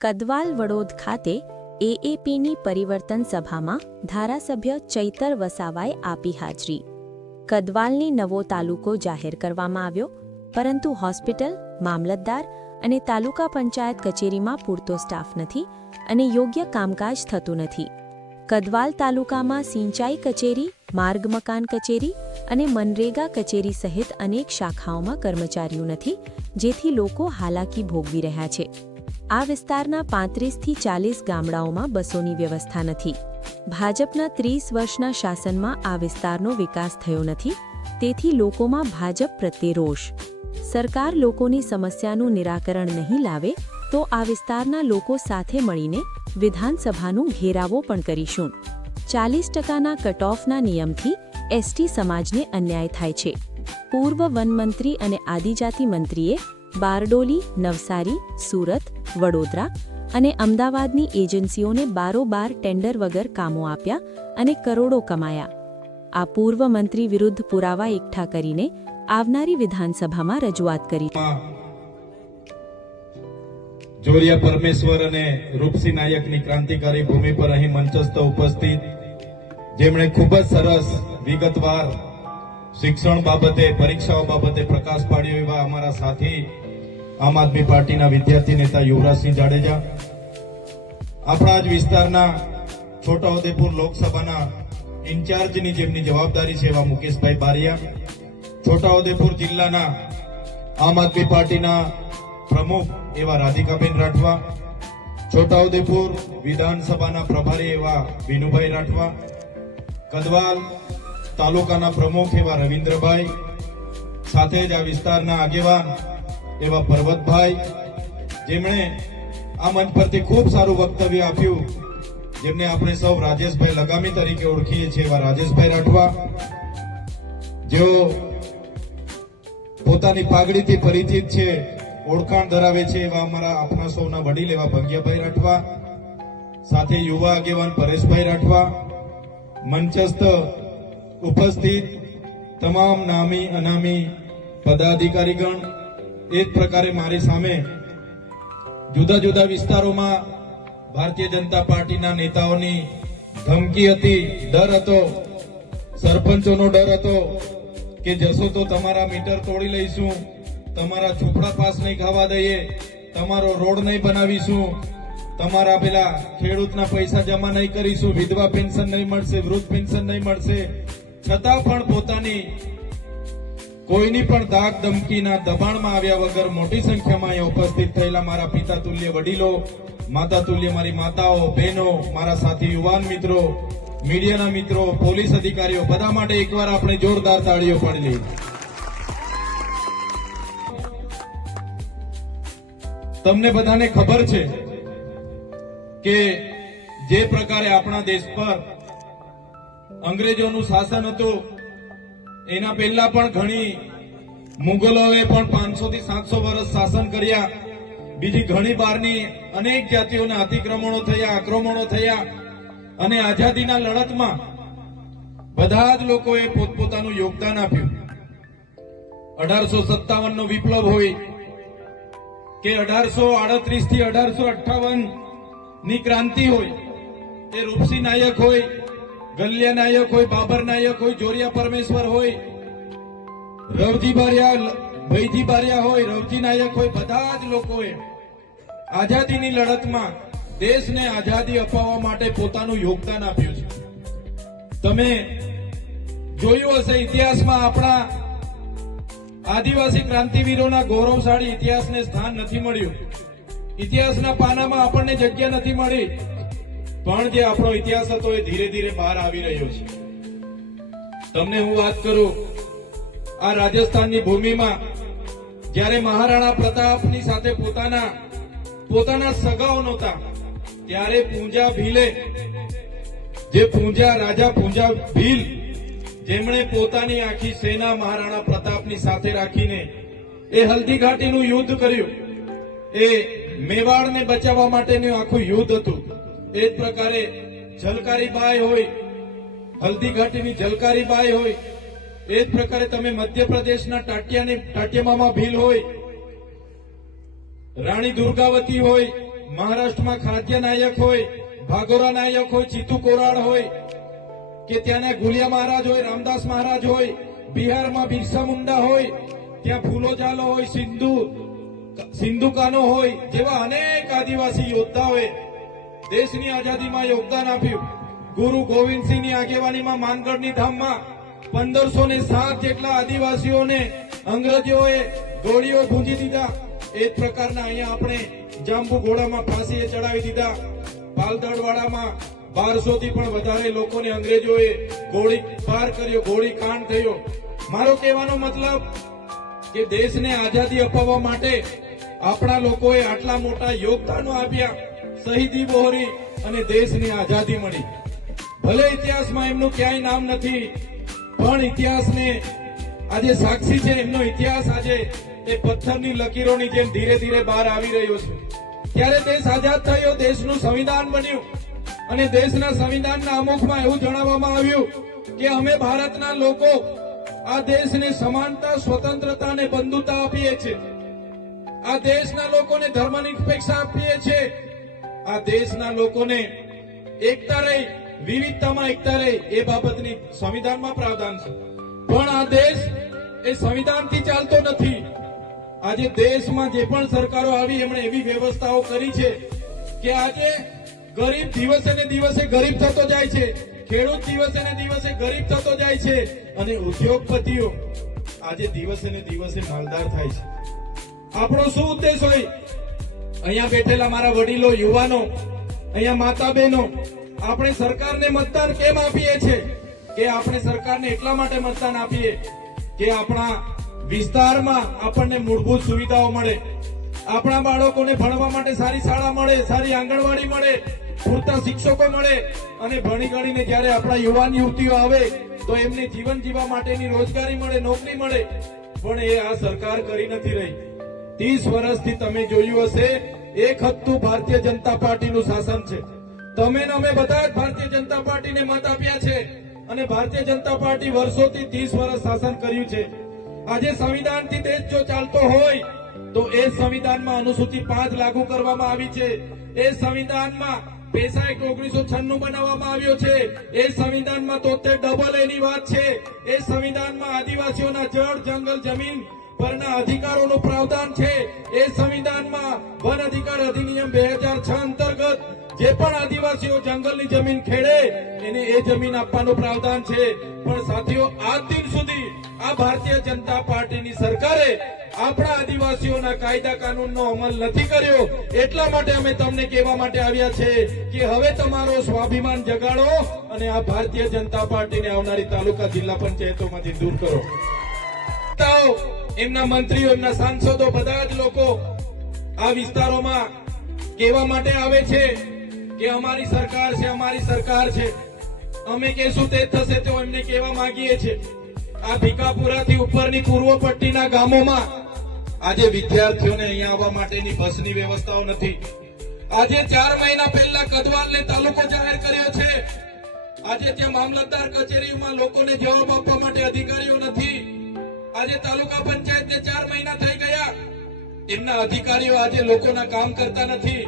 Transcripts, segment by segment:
કદવાલ વડોદ ખાતે એએપીની પરિવર્તન સભામાં ધારાસભ્ય ચૈતર વસાવાએ આપી હાજરી. કદવાલની નવો તાલુકો જાહેર કરવામાં આવ્યો, પરંતુ હોસ્પિટલ, મામલતદાર અને તાલુકા પંચાયત કચેરીમાં પૂરતો સ્ટાફ નથી અને યોગ્ય કામકાજ થતું નથી. કદવાલ તાલુકામાં સિંચાઈ કચેરી, માર્ગ મકાન કચેરી અને મનરેગા કચેરી સહિત અનેક શાખાઓમાં કર્મચારીઓ નથી, જેથી લોકો હાલાકી ભોગવી રહ્યા છે. આ વિસ્તારના 35 થી 40 ગામડાઓમાં બસોની વ્યવસ્થા નથી. ભાજપના 30 વર્ષના શાસનમાં આ વિસ્તારનો વિકાસ થયો નથી, તેથી લોકોમાં ભાજપ પ્રત્યે રોષ. સરકાર લોકોની સમસ્યાનું નિરાકરણ નહીં લાવે તો આ વિસ્તારના લોકો સાથે મળીને વિધાનસભાનું ઘેરાવો પણ કરીશું. 40%ના કટઓફના નિયમથી એસટી સમાજને અન્યાય થાય છે. પૂર્વ વનમંત્રી અને આદિજાતિ મંત્રીએ બારડોલી, નવસારી, સુરત, વડોદરા અને અમદાવાદની એજન્સીઓને બારોબાર ટેન્ડર વગર કામો આપ્યા અને કરોડો કમાયા. આ પૂર્વ મંત્રી વિરુદ્ધ પુરાવા એકઠા કરીને આવનારી વિધાનસભામાં રજૂઆત કરી. જોરિયા પરમેશ્વર અને રૂપસિંહ નાયકની ક્રાંતિકારી ભૂમિ પર અહીં મંચસ્થ ઉપસ્થિત, જેમણે ખૂબ જ સરસ વિગતવાર શિક્ષણ બાબતે, પરીક્ષાઓ બાબતે પ્રકાશ પાડ્યો એવા અમારા સાથી આમ આદમી પાર્ટીના વિદ્યાર્થી નેતા યુવરાજસિંહ જાડેજા, આપણા જ વિસ્તારના છોટાઉદેપુર લોકસભાના ઇન્ચાર્જની જેમની જવાબદારી છે એવા મુકેશભાઈ બારિયા, છોટાઉદેપુર જિલ્લાના આમ આદમી પાર્ટીના પ્રમુખ એવા રાધિકાબેન રાઠવા, છોટાઉદેપુર વિધાનસભાના પ્રભારી એવા વિનુભાઈ રાઠવા, કદવાલ તાલુકાના પ્રમુખ એવા રવિન્દ્રભાઈ, સાથે જ આ વિસ્તારના આગેવાન એવા પર્વતભાઈ, જેમણે આ મંચ પરથી ખૂબ સારું વક્તવ્ય આપ્યું, જેમને આપણે સૌ રાજેશભાઈ લગામી તરીકે ઓળખીએ છીએ એવા રાજેશભાઈ રાઠવા, જેઓ પોતાની પાઘડીથી પરિચિત છે, ઓળખાણ ધરાવે છે એવા અમારા આપણા સૌના વડીલ એવા ભંગ્યાભાઈ રાઠવા, સાથે યુવા આગેવાન પરેશભાઈ રાઠવા, મંચસ્થ ઉપસ્થિત તમામ નામી અનામી પદાધિકારીગણ, એ જ પ્રકારે મારી સામે જુદા જુદા વિસ્તારોમાં ભારતીય જનતા પાર્ટીના નેતાઓની ધમકી હતી, ડર હતો, સરપંચોનો ડર હતો કે જશો તો તમારા મીટર તોડી લઈશું, તમારા ઝૂંપડા પાસ નહીં ખાવા દઈએ, તમારો રોડ નહીં બનાવીશું, તમારા પેલા ખેડૂતના પૈસા જમા નહીં કરીશું, વિધવા પેન્શન નહીં મળશે, વૃદ્ધ પેન્શન નહીં મળશે, છતાં પણ પોતાની કોઈની પણ ધાક ધમકીના દબાણમાં આવ્યા વગર મોટી સંખ્યામાં અહીંયા ઉપસ્થિત થયેલા મારા પિતા તુલ્ય વડીલો, માતા તુલ્ય મારી માતાઓ, બહેનો, મારા સાથી યુવાન મિત્રો, મીડિયાના મિત્રો, પોલીસ અધિકારીઓ, બધા માટે એકવાર આપણે જોરદાર તાળીઓ પાડી લઈએ. તમને બધાને ખબર છે કે જે પ્રકારે આપણા દેશ પર અંગ્રેજોનું શાસન હતું, એના પહેલા પણ ઘણી મુગલોએ પણ 500 થી 700 વર્ષ શાસન કર્યા. બીજી ઘણી બહારની અનેક જાતિઓના અતિક્રમણો થયા, આક્રમણો થયા, અને આઝાદીના લડતમાં બધા જ લોકોએ પોતપોતાનું યોગદાન આપ્યું. 1857 નો વિપ્લવ હોય કે 1838 થી 1858 ની ક્રાંતિ હોય, એ રૂપસિંહ નાયક હોય, ગલ્યા નાયક હોય, બાબર નાયક હોય, જોરિયા પરમેશ્વર હોય, રવજી બારિયા, ભૈજી બારિયા હોય, રવજી નાયક હોય, બધા જ લોકોએ આઝાદીની લડતમાં દેશને આઝાદી અપાવવા માટે પોતાનું યોગદાન આપ્યું છે. તમે જોયું હશે ઇતિહાસમાં આપણા આદિવાસી ક્રાંતિવીરોના ગૌરવશાળી ઇતિહાસને સ્થાન નથી મળ્યું. ઇતિહાસના પાનામાં આપણને જગ્યા નથી મળી, પણ જે આપણો ઇતિહાસ હતો એ ધીરે ધીરે બહાર આવી રહ્યો છે. તમને હું વાત કરું, આ રાજસ્થાનની ભૂમિમાં જ્યારે મહારાણા પ્રતાપની સાથે પોતાના સગાઓ નહોતા, ત્યારે પૂંજા ભીલે, જે રાજા પૂંજા ભીલ, જેમણે પોતાની આખી સેના મહારાણા પ્રતાપની સાથે રાખીને એ હલ્દી ઘાટીનું યુદ્ધ કર્યું. એ મેવાડને બચાવવા માટેનું આખું યુદ્ધ હતું. એ જ પ્રકારે ઝલકારીબાઈ હોય, હલ્દી ઘાટીની ઝલકારીબાઈ હોય, એ જ પ્રકારે તમે મધ્યપ્રદેશના ટાટિયામામા ભીલ હોય, રાણી દુર્ગાવતી હોય, મહારાષ્ટ્રમાં ખાદ્ય નાયક હોય, ભાગોરા નાયક હોય, ચીતુ કોરાડ હોય, કે ત્યાંના ગુલિયા મહારાજ હોય, રામદાસ મહારાજ હોય, બિહારમાં બિરસા મુંડા હોય, ત્યાં ફૂલો જાલો હોય, સિંધુ કાનો હોય, જેવા અનેક આદિવાસી યોદ્ધાઓએ દેશની આઝાદીમાં યોગદાન આપ્યું. ગુરુ ગોવિંદસિંહની આગેવાનીમાં માનગઢની ધામમાં 1507 જેટલા આદિવાસીઓને અંગ્રેજોએ ગોળીઓ ભૂંજી દીધા. એ જ પ્રકારના અહીંયા આપણે જાંબુઘોડામાં ફાંસીએ ચડાવી દીધા. પાલદડવાડામાં 1200 થી પણ વધારે લોકોને અંગ્રેજોએ ગોળી પાર કર્યો, ગોળી કાંડ થયો. મારો કહેવાનો મતલબ કે દેશને આઝાદી અપાવવા માટે આપણા લોકોએ આટલા મોટા યોગદાનો આપ્યા, શહીદી વહોરી અને દેશની આઝાદી મળી. ભલે ઇતિહાસમાં એમનું ક્યાંય નામ નથી, પણ ઇતિહાસને આજે સાક્ષી છે. એમનો ઇતિહાસ આજે એ પથ્થરની લકીરોની જેમ ધીરે ધીરે બહાર આવી રહ્યો છે. ત્યારે દેશ આઝાદ થયો, દેશનું સંવિધાન બન્યું અને દેશના સંવિધાનના આમુખમાં એવું જણાવવામાં આવ્યું કે અમે ભારતના લોકો આ દેશને સમાનતા, સ્વતંત્રતા અને બંધુતા આપીએ છીએ. આ દેશના લોકોને ધર્મનિરપેક્ષતા આપીએ છીએ. આ દેશના લોકોને એકતા રહી, વિવિધતામાં એકતા રહી, એ બાબતની સંવિધાનમાં પ્રાવધાન છે. પણ આ દેશ એ સંવિધાનથી ચાલતો નથી. આજે દેશમાં જે પણ સરકારો આવી એમણે એવી વ્યવસ્થાઓ કરી છે કે આજે ગરીબ દિવસે ને દિવસે ગરીબ થતો જાય છે, ખેડૂત દિવસે ને દિવસે ગરીબ થતો જાય છે અને ઉદ્યોગપતિઓ આજે દિવસે ને દિવસે માલદાર થાય છે. આપણો શું ઉદ્દેશ હોય? અહીંયા બેઠેલા મારા વડીલો, યુવાનો, અહીંયા માતા બહેનો, આપણે સરકારને મતદાન કેમ આપીએ છીએ? કે આપણે સરકારને એટલા માટે મતદાન આપીએ કે આપણા વિસ્તારમાં આપણને મૂળભૂત સુવિધાઓ મળે, આપણા બાળકોને ભણવા માટે સારી શાળા મળે, સારી આંગણવાડી મળે, પૂરતા શિક્ષકો મળે અને ભણી ગણીને જ્યારે આપણા યુવાન યુવતીઓ આવે તો એમને જીવન જીવવા માટેની રોજગારી મળે, નોકરી મળે. પણ એ આ સરકાર કરી નથી રહી. 30 વર્ષથી તમે જોયું હશે એક હપ્તું ભારતીય જનતા પાર્ટીનું શાસન છે. તમે ને અમે બધા જ ભારતીય જનતા પાર્ટીને મત આપ્યા છે અને ભારતીય જનતા પાર્ટી વર્ષોથી 30 વર્ષ શાસન કર્યું છે. આજે સંવિધાનથી દેશ જો ચાલતો હોય તો એ સંવિધાનમાં અનુસૂચિ 5 લાગુ કરવામાં આવી છે. એ સંવિધાનમાં પૈસા એક્ટ 1996 બનાવવામાં આવ્યો છે. એ સંવિધાનમાં 73 એની વાત છે. એ સંવિધાનમાં આદિવાસીઓના જળ, જંગલ, જમીન પરના અધિકારોનું પ્રાવધાન છે. એ સંવિધાનમાં વન અધિકાર અધિનિયમ 2006 અંતર્ગત જે પણ આદિવાસીઓ જંગલની જમીન ખેડે એને એ જમીન આપવાનું પ્રાવધાન છે. પણ સાથીઓ, આજ દિન સુધી આ ભારતીય જનતા પાર્ટીની સરકારે આપણા આદિવાસીઓના કાયદા કાનૂનનો અમલ નથી કર્યો. એટલા માટે અમે તમને કહેવા માટે આવ્યા છે કે હવે તમારો સ્વાભિમાન જગાડો અને આ ભારતીય જનતા પાર્ટીને આવનારી તાલુકા જિલ્લા પંચાયતોમાંથી દૂર કરો. એમના મંત્રીઓ, એમના સાંસદો, બધા જ લોકો આ વિસ્તારોમાં કહેવા માટે આવે છે કે અમારી સરકાર છે, અમારી સરકાર છે. અમે કહેશું તે થશે તો એમને કહેવા માંગીએ છીએ. આ ભીકાપુરાથી ઉપરની પૂર્વ પટ્ટીના ગામોમાં આજે વિદ્યાર્થીઓને અહીંયા આવવા માટેની બસની વ્યવસ્થાઓ નથી. આજે 4 મહિના પહેલા કદવાલને તાલુકો જાહેર કર્યો છે. આજે ત્યાં મામલતદાર કચેરીમાં લોકોને જવાબ આપવા માટે અધિકારીઓ નથી. આજે તાલુકા પંચાયતને 4 મહિના થઈ ગયા, એમના અધિકારીઓ આજે લોકોના કામ કરતા નથી.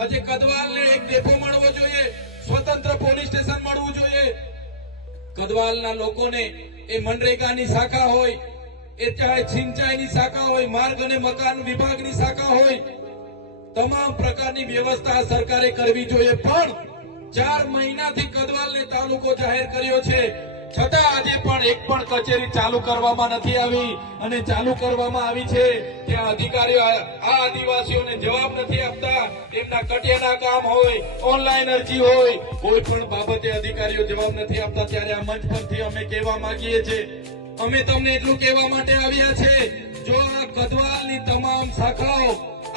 આજે કદવાલને એક ડેપો મળવો જોઈએ, સ્વતંત્ર પોલીસ સ્ટેશન મળવું જોઈએ. કદવાલના લોકોને એ મનરેગાની શાખા હોય, એ ચાહે સિંચાઈની શાખા હોય, માર્ગ અને મકાન વિભાગની શાખા હોય, તમામ પ્રકારની વ્યવસ્થા સરકારે કરવી જોઈએ. પણ 4 મહિનાથી કદવાલને તાલુકો જાહેર કર્યો છે, છતાં આજે પણ એક પણ કચેરી ચાલુ કરવામાં નથી આવી. અને ચાલુ કરવામાં આવી છે ત્યાં અધિકારીઓ આ આદિવાસીઓને જવાબ નથી આપતા. એમના કટિયાના કામ હોય, ઓનલાઈન અરજી હોય, કોઈ પણ બાબતે અધિકારીઓ જવાબ નથી આપતા. ત્યારે આ મંચ પરથી અમે કહેવા માંગીએ છીએ, અમે તમને એટલું કહેવા માટે આવ્યા છે, જો આ કદવાલની તમામ શાખાઓ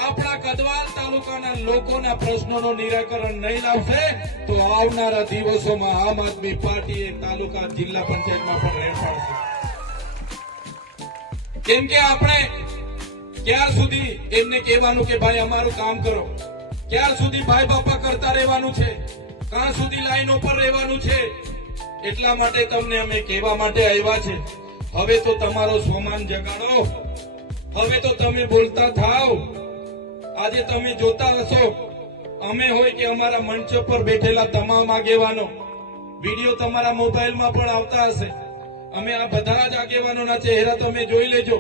આપણા કદવાલ તાલુકાના લોકોના પ્રશ્નોનું નિરાકરણ નહીં લાવશે તો આવનારા દિવસોમાં આમ આદમી પાર્ટી તાલુકા જિલ્લા પંચાયતમાં પણ રેડ પાડશે. કેમ કે આપણે ક્યાર સુધી એમને કહેવાનું કે ભાઈ અમારું કામ કરો? ક્યાર સુધી ભાઈ બાપા કરતા રહેવાનું છે? ક્યાં સુધી લાઈનો પર રહેવાનું છે? એટલા માટે તમને અમે કહેવા માટે આવ્યા છે, હવે તો તમારો સ્વમાન જગાડો, હવે તો તમે બોલતા થાવ. આજે તમે જોતા હશો અમે હોય કે અમારા મંચ પર બેઠેલા તમામ આગેવાનો, વિડીયો તમારા મોબાઈલમાં પણ આવતા હશે. અમે આ બધા જ આગેવાનોના ચહેરા તમે જોઈ લેજો.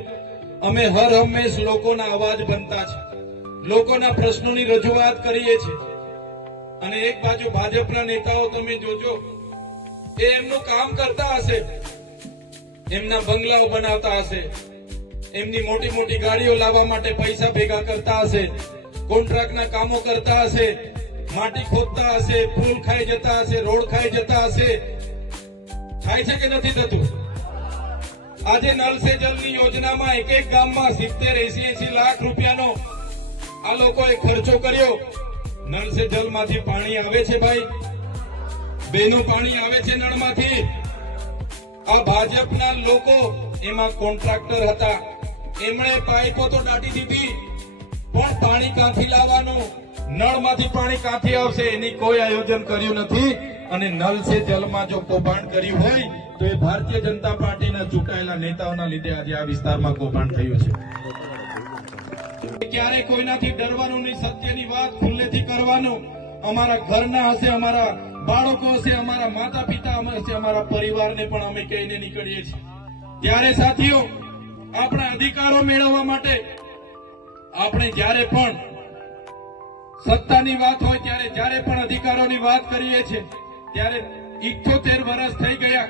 અમે હર હંમેશ લોકોના અવાજ બનતા છે, લોકોના પ્રશ્નોની રજૂઆત કરીએ છીએ. અને એક બાજુ ભાજપના નેતાઓ તમે જોજો, એ એમનું કામ કરતા હશે, એમના બંગલાઓ બનાવતા હશે, એમની મોટી મોટી ગાડીઓ લાવવા માટે પૈસા ભેગા કરતા હશે, કોન્ટ્રાક્ટના કામો કરતા હશે, માટી ખોદતા હશે, પુલ ખાઈ જતા હશે, રોડ ખાઈ જતા હશે. થાય છે કે નથી થતું? આજે નળ સે જલની યોજનામાં એક એક ગામમાં 70-80 લાખ રૂપિયાનો આ લોકોએ ખર્ચો કર્યો. નળ સે જલમાંથી પાણી આવે છે ભાઈ, બેનું પાણી આવે છે નળમાંથી. આ ભાજપના લોકો એમાં કોન્ટ્રાક્ટર હતા, એમણે પાઇપો તો દાટી દીધી, પણ પાણી ક્યાંથી લાવવાનું, નળમાંથી પાણી ક્યાંથી આવશે એની કોઈ આયોજન કર્યું નથી. અને નલ સે જલમાં જો કૌભાંડ કર્યું હોય તો એ ભારતીય જનતા પાર્ટીના ચૂંટાયેલા નેતાઓના લીધે આજે આ વિસ્તારમાં કૌભાંડ થયું છે. ક્યારે કોઈનાથી ડરવાનું નહીં, સત્યની વાત ખુલ્લેથી કરવાનું. અમારા ઘરના હશે, અમારા બાળકો હશે, અમારા માતા પિતા હશે, અમારા પરિવારને પણ અમે કહીને નીકળીએ છીએ. ત્યારે સાથીઓ, આપણા અધિકારો મેળવવા માટે આપણે જ્યારે પણ સત્તાની વાત હોય ત્યારે જ્યારે પણ અધિકારોની વાત કરીએ છીએ ત્યારે 78 વર્ષ થઈ ગયા.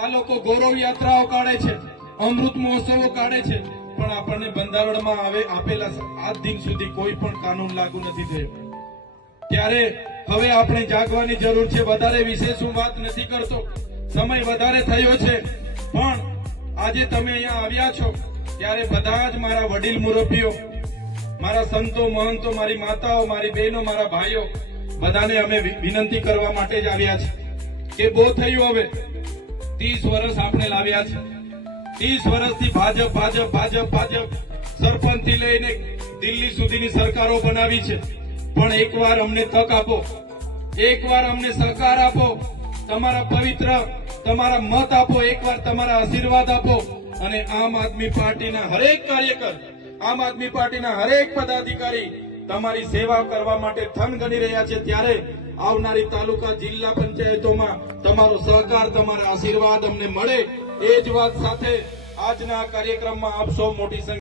આ લોકો ગૌરવ યાત્રાઓ કાઢે છે, અમૃત મહોત્સવો કાઢે છે, પણ આપણને બંધારણમાં આપેલા આજ દિન સુધી કોઈ પણ કાનૂન લાગુ નથી થયો. ત્યારે હવે આપણે જાગવાની જરૂર છે. વધારે વિશેષ હું વાત નથી કરતો, સમય વધારે થયો છે. પણ આજે તમે અહીંયા આવ્યા છો ત્યારે બધા જ મારા વડીલ મુરબ્બીઓ, મારા સંતો મહંતો, મારી માતાઓ, મારી બહેનો, મારા ભાઈઓ, બધાને અમે વિનંતી કરવા માટે જ આવ્યા છે કે બહુ થયું. હવે 30 વર્ષ આપણે લાવ્યા છે. 30 વર્ષથી ભાજપ ભાજપ ભાજપ ભાજપ, સરપંચથી લઈને દિલ્હી સુધીની સરકારો બનાવી છે. પણ એકવાર અમને તક આપો, એકવાર અમને સહકાર આપો, તમારા પવિત્ર તમારા મત આપો, એકવાર તમારા આશીર્વાદ આપો. અને આમ આદમી પાર્ટીના હરેક કાર્યકર, આમ આદમી પાર્ટીના હરેક પદાધિકારી તમારી સેવા કરવા માટે થન ગણી રહ્યા છે. ત્યારે આવનારી તાલુકા જિલ્લા પંચાયતોમાં તમારો સહકાર, તમારા આશીર્વાદ અમને મળે. એ જ વાત સાથે આજના કાર્યક્રમમાં આપ સૌ મોટી સંખ્યા